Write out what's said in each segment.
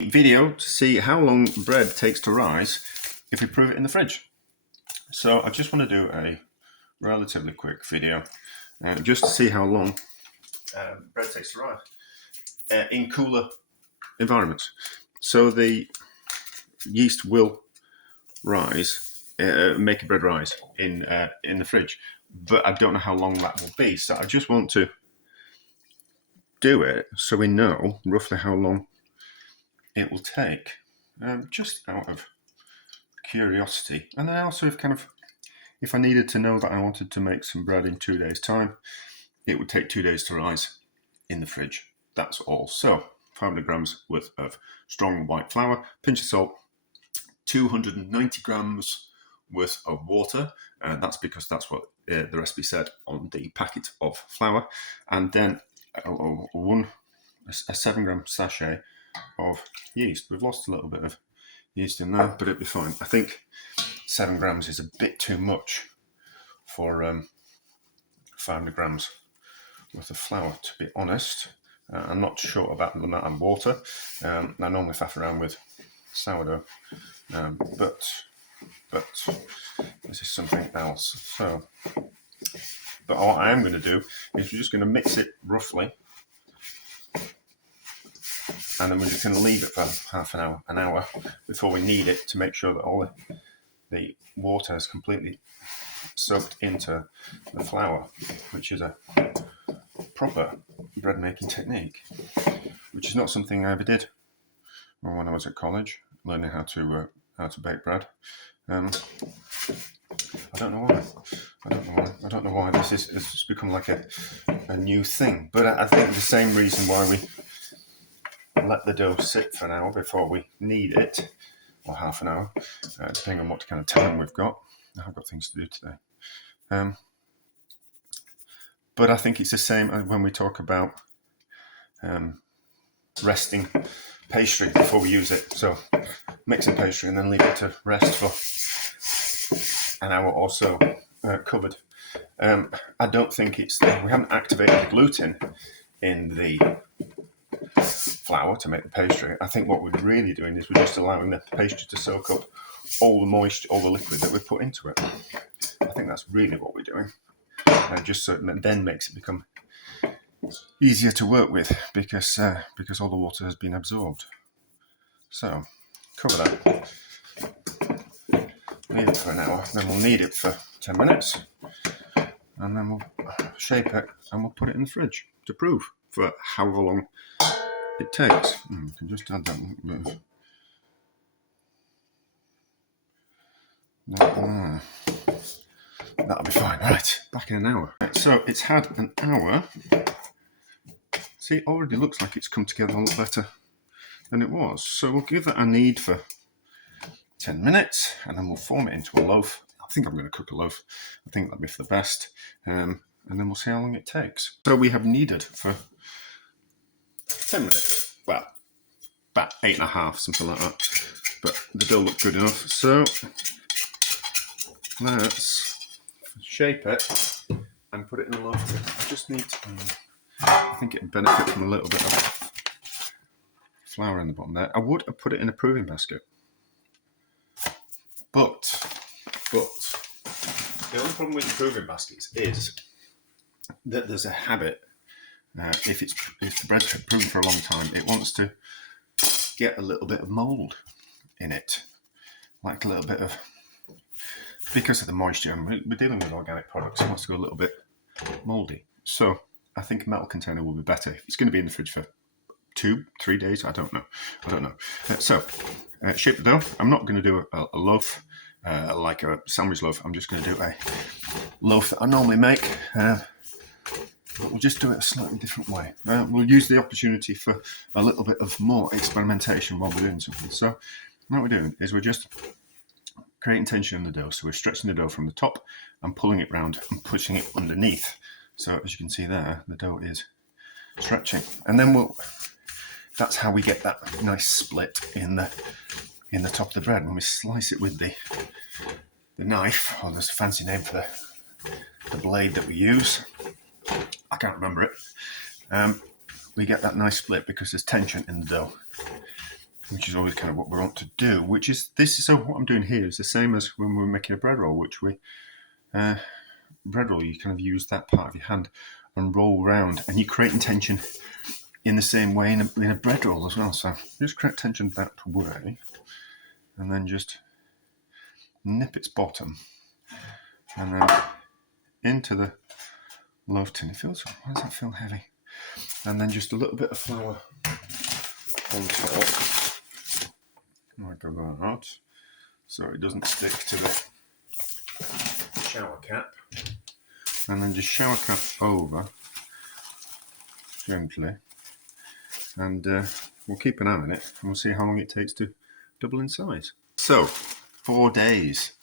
Video to see how long bread takes to rise if we prove it in the fridge. So I just want to do a relatively quick video just to see how long bread takes to rise in cooler environments. So the yeast will rise, make a bread rise in the fridge, but I don't know how long that will be. So I just want to do it so we know roughly how long it will take, just out of curiosity. And then also if I needed to know that I wanted to make some bread in 2 days' time, it would take 2 days to rise in the fridge. That's all. So 500 grams worth of strong white flour, pinch of salt, 290 grams worth of water. That's because that's what the recipe said on the packet of flour. And then a 7 gram sachet of yeast. We've lost a little bit of yeast in there, but it'll be fine. I think 7 grams is a bit too much for 500 grams worth of flour, to be honest. I'm not sure about the amount of water. I normally faff around with sourdough, but this is something else. So, but what I am going to do is we're just going to mix it roughly, and then we're just going to leave it for half an hour before we knead it, to make sure that all the water is completely soaked into the flour, which is a proper bread making technique, which is not something I ever did when I was at college, learning how to bake bread. I don't know why this has just become like a new thing, but I think the same reason why we let the dough sit for an hour before we knead it, or half an hour, depending on what kind of time we've got. I've got things to do today. But I think it's the same when we talk about resting pastry before we use it. So mixing pastry and then leave it to rest for an hour or so covered. I don't think we haven't activated the gluten in the flour to make the pastry. I think what we're really doing is we're just allowing the pastry to soak up all the moisture, all the liquid that we've put into it. I think that's really what we're doing. Just so it then makes it become easier to work with, because all the water has been absorbed. So cover that, leave it for an hour, then we'll knead it for 10 minutes, and then we'll shape it and we'll put it in the fridge to prove for however long it takes. We can just add that little bit of that'll be fine. Right, back in an hour. Right, so it's had an hour. See, it already looks like it's come together a lot better than it was. So we'll give that a knead for 10 minutes, and then we'll form it into a loaf. I think I'm going to cook a loaf. I think that'll be for the best. And then we'll see how long it takes. So we have kneaded for 10 minutes. Well, about 8.5, something like that. But the dough looked good enough. So let's shape it and put it in a loaf. I just need to, I think it'd benefit from a little bit of flour in the bottom there. I would have put it in a proving basket. But the only problem with the proving baskets is that there's a habit, if the bread's been proven for a long time, it wants to get a little bit of mould in it, like a little bit of, because of the moisture, and we're dealing with organic products, it wants to go a little bit mouldy. So I think a metal container will be better. If it's going to be in the fridge for 2-3 days, I don't know. So shape the dough. I'm not going to do a loaf like a sandwich loaf. I'm just going to do a loaf that I normally make, but we'll just do it a slightly different way. We'll use the opportunity for a little bit of more experimentation while we're doing something. So what we're doing is we're just creating tension in the dough. So we're stretching the dough from the top and pulling it round and pushing it underneath. So as you can see there, the dough is stretching. And then that's how we get that nice split in the top of the bread. When we slice it with the knife, or there's a fancy name for the blade that we use, I can't remember it, we get that nice split because there's tension in the dough. which is always kind of what we want to do. So what I'm doing here is the same as when we were making a bread roll, which bread roll, you kind of use that part of your hand and roll around, and you create tension in the same way in a bread roll as well. So just create tension that way, and then just nip its bottom, and then into the loaf tin. Why does that feel heavy? And then just a little bit of flour on top, like that, so it doesn't stick to the shower cap. And then just shower cap over gently, and we'll keep an eye on it, and we'll see how long it takes to double in size. So 4 days,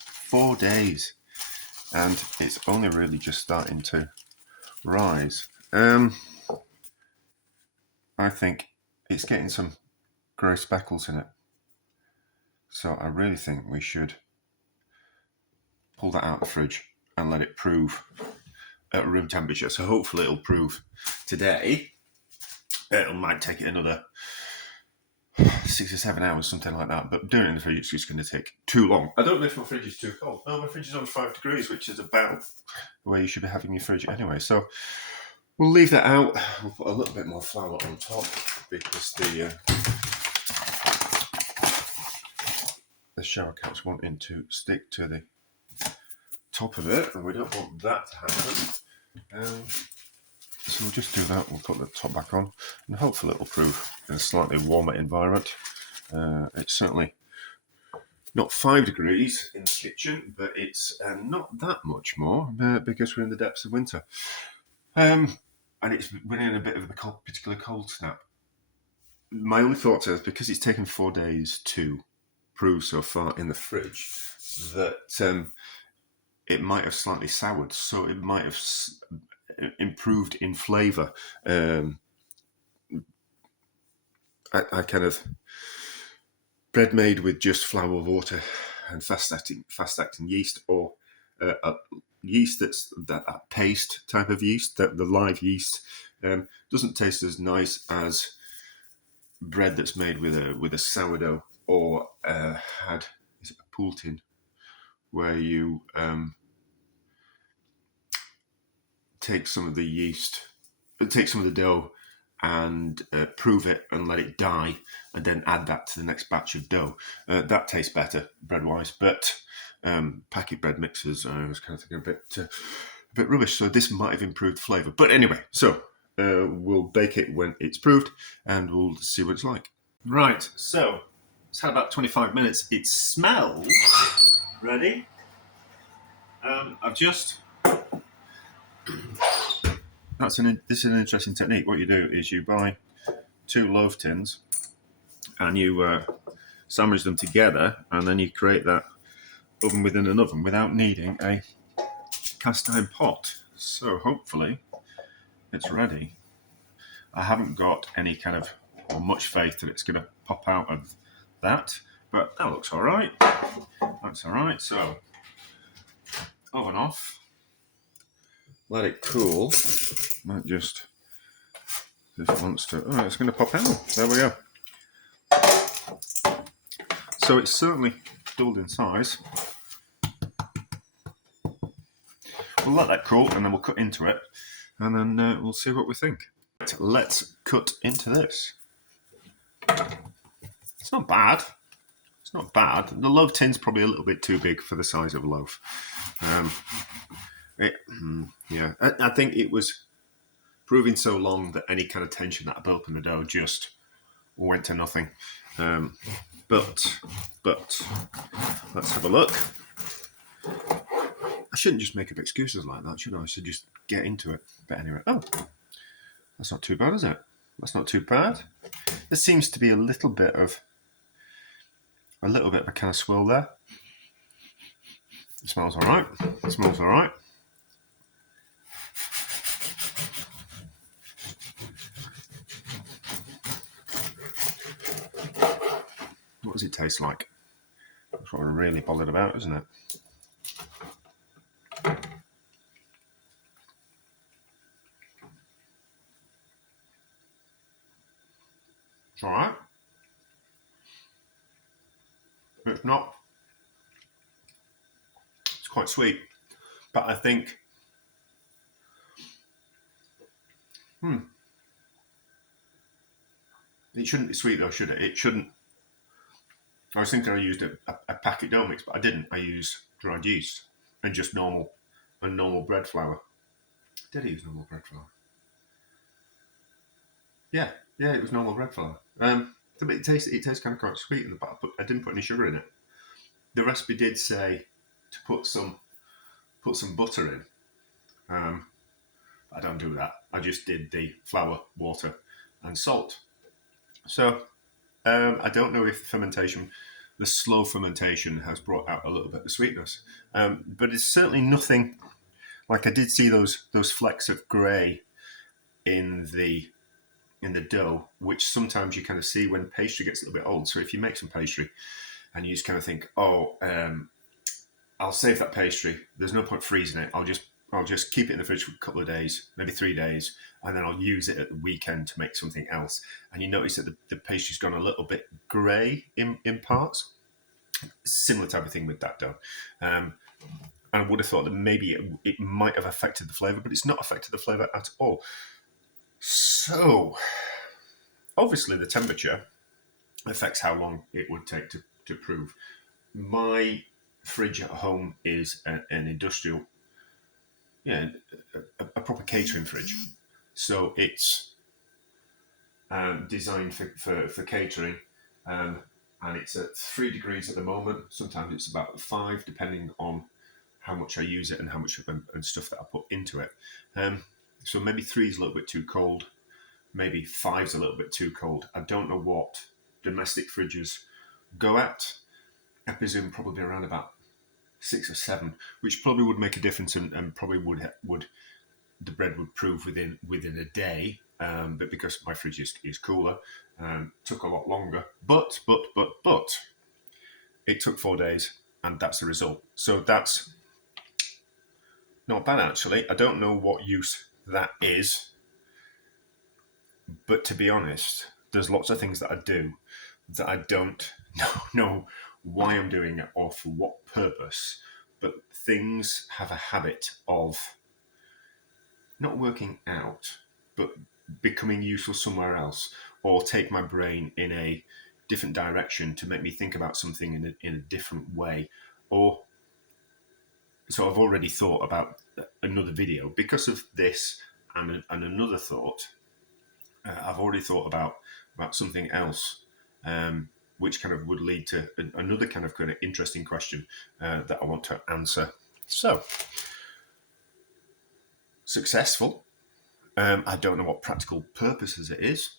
and it's only really just starting to rise. I think it's getting some grey speckles in it, so I really think we should pull that out of the fridge and let it prove at room temperature. So hopefully it'll prove today. It might take it another 6 or 7 hours, something like that. But doing it in the fridge is just going to take too long. I don't know if my fridge is too cold. No, my fridge is on 5 degrees, which is about the way you should be having your fridge anyway. So we'll leave that out. We'll put a little bit more flour on top because the shower cap's wanting to stick to the top of it, and we don't want that to happen. So we'll just do that. We'll put the top back on, and hopefully it'll prove in a slightly warmer environment. It's certainly not 5 degrees in the kitchen, but it's not that much more because we're in the depths of winter. And we're in a bit of a particular cold snap. My only thought is, because it's taken 4 days to prove so far in the fridge, that it might have slightly soured, so it might have improved in flavour. I kind of bread made with just flour, water, and fast acting yeast, or yeast that's that paste type of yeast, that the live yeast doesn't taste as nice as bread that's made with a sourdough, or is it a poultin, where you take some of the dough and prove it and let it die, and then add that to the next batch of dough. That tastes better bread-wise, but packet bread mixers, I was kind of thinking a bit rubbish. So this might have improved flavour. But anyway, so we'll bake it when it's proved, and we'll see what it's like. Right, so it's had about 25 minutes. It smells ready. I've just... This is an interesting technique. What you do is you buy 2 loaf tins and you sandwich them together, and then you create that oven within an oven without needing a cast iron pot. So hopefully it's ready. I haven't got any kind of or much faith that it's going to pop out of that, but that looks all right. That's all right. So oven off. Let it cool. Might just, if it wants to, oh, it's going to pop out. There we go. So it's certainly doubled in size. We'll let that cool, and then we'll cut into it, and then we'll see what we think. Let's cut into this. It's not bad. It's not bad. The loaf tin's probably a little bit too big for the size of a loaf. I think it was proving so long that any kind of tension that I built in the dough just went to nothing. But let's have a look. I shouldn't just make up excuses like that, should I? I should just get into it. But anyway, that's not too bad, is it? That's not too bad. There seems to be a little bit of a kind of swirl there. It smells all right. What does it taste like? That's what we're really bothered about, isn't it? It's all right. It's not. It's quite sweet, but I think. It shouldn't be sweet though, should it? It shouldn't. I was thinking I used a packet dough mix, but I didn't. I used dried yeast and just normal bread flour. Did I use normal bread flour? Yeah, yeah, it was normal bread flour. It tastes kind of quite sweet in the but I didn't put any sugar in it. The recipe did say to put some butter in. I don't do that. I just did the flour, water, and salt. So I don't know if the slow fermentation, has brought out a little bit of sweetness, but it's certainly nothing. Like I did see those flecks of grey in the dough, which sometimes you kind of see when pastry gets a little bit old. So if you make some pastry and you just kind of think, oh, I'll save that pastry. There's no point freezing it. I'll just keep it in the fridge for a couple of days, maybe 3 days, and then I'll use it at the weekend to make something else. And you notice that the pastry's gone a little bit grey in parts. Similar type of thing with that dough. And I would have thought that maybe it might have affected the flavour, but it's not affected the flavour at all. So, obviously the temperature affects how long it would take to prove. My fridge at home is an industrial, a proper catering fridge. So it's designed for catering, and it's at 3 degrees at the moment. Sometimes it's about 5, depending on how much I use it and how much and stuff that I put into it. So maybe 3 is a little bit too cold. Maybe 5 is a little bit too cold. I don't know what domestic fridges go at. I presume probably around about 6 or 7, which probably would make a difference and probably would the bread would prove within a day. But because my fridge is cooler, took a lot longer. But it took 4 days, and that's the result. So that's not bad, actually. I don't know what use that is, but to be honest, there's lots of things that I do that I don't know why I'm doing it or for what purpose, but things have a habit of not working out, but becoming useful somewhere else, or take my brain in a different direction to make me think about something in a different way. Or so I've already thought about another video because of this, and another thought. I've already thought about something else, which kind of would lead to another kind of interesting question that I want to answer. So, successful. I don't know what practical purposes it is.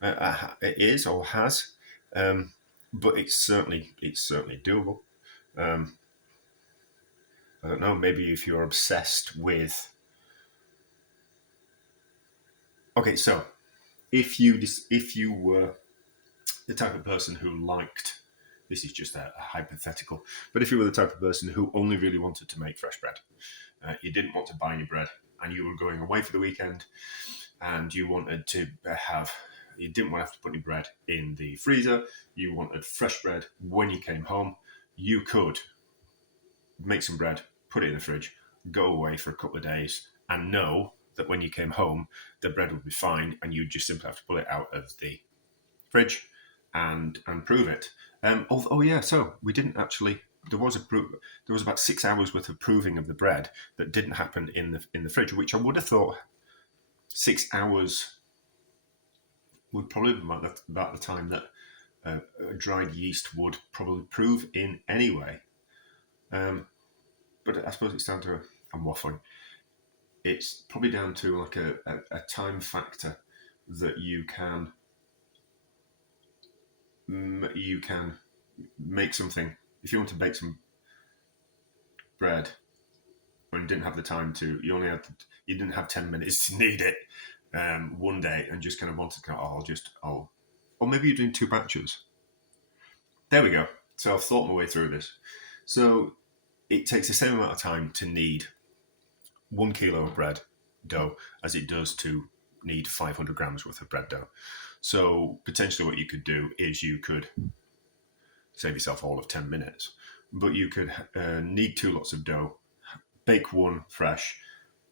It is or has, but it's certainly doable. I don't know. Maybe if you're obsessed with. Okay, so if you were the type of person who liked, this is just a hypothetical, but if you were the type of person who only really wanted to make fresh bread, you didn't want to buy any bread, and you were going away for the weekend, and you wanted to you didn't want to have to put any bread in the freezer, you wanted fresh bread when you came home, you could make some bread, put it in the fridge, go away for a couple of days, and know that when you came home, the bread would be fine, and you'd just simply have to pull it out of the fridge and prove it. So we didn't actually. There was about 6 hours worth of proving of the bread that didn't happen in the fridge, which I would have thought 6 hours would probably be about the time that dried yeast would probably prove in anyway. But I suppose it's down to I'm waffling. It's probably down to like a time factor that you can make something. If you want to bake some bread and you didn't have the time to, you didn't have 10 minutes to knead it one day and just kind of wanted to go, or maybe you're doing 2 batches. There we go. So I've thought my way through this. So it takes the same amount of time to knead 1 kilo of bread dough as it does to knead 500 grams worth of bread dough. So potentially what you could do is you could save yourself all of 10 minutes. But you could knead 2 lots of dough, bake one fresh,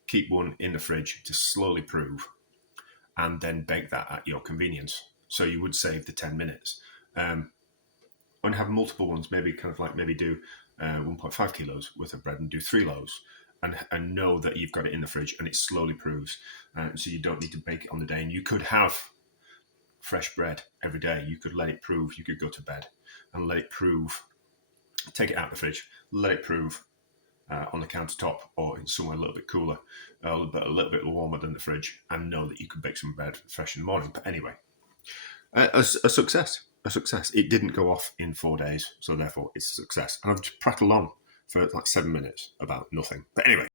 keep one in the fridge to slowly prove, and then bake that at your convenience. So you would save the 10 minutes. And have multiple ones, maybe do 1.5 kilos worth of bread and do 3 loaves, and know that you've got it in the fridge and it slowly proves. So you don't need to bake it on the day. And you could have fresh bread every day. You could let it prove. You could go to bed and let it prove. Take it out of the fridge, let it prove on the countertop or in somewhere a little bit cooler, a little bit warmer than the fridge, and know that you can bake some bread fresh in the morning. But anyway, a success. A success. It didn't go off in 4 days, so therefore it's a success. And I've just prattled on for like 7 minutes about nothing. But anyway.